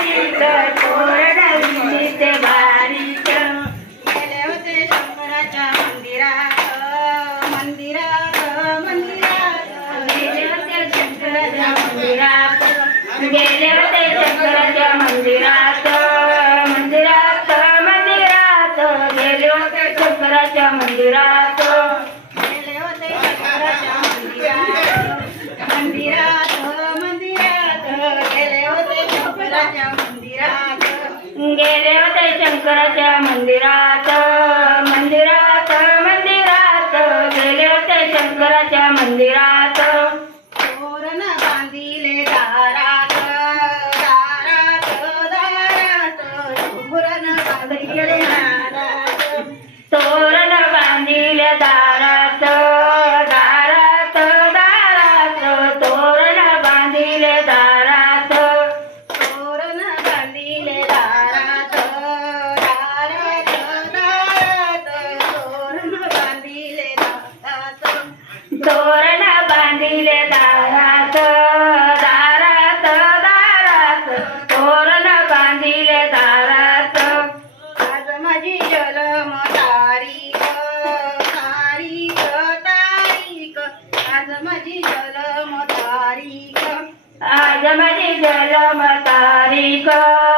बारीले होते शंकराच्या मंदिरात मंदिरात गेले होते शंकराच्या मंदिरा गेले होते शंकराच्या मंदिरात मंदिरात मंदिरात गेले होते शंकराच्या मंदिरात शंकराच्या मंदिरात આજ મરી જલમ તારી કર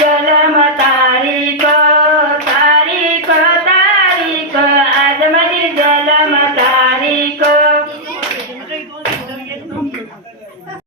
ಜಲಮ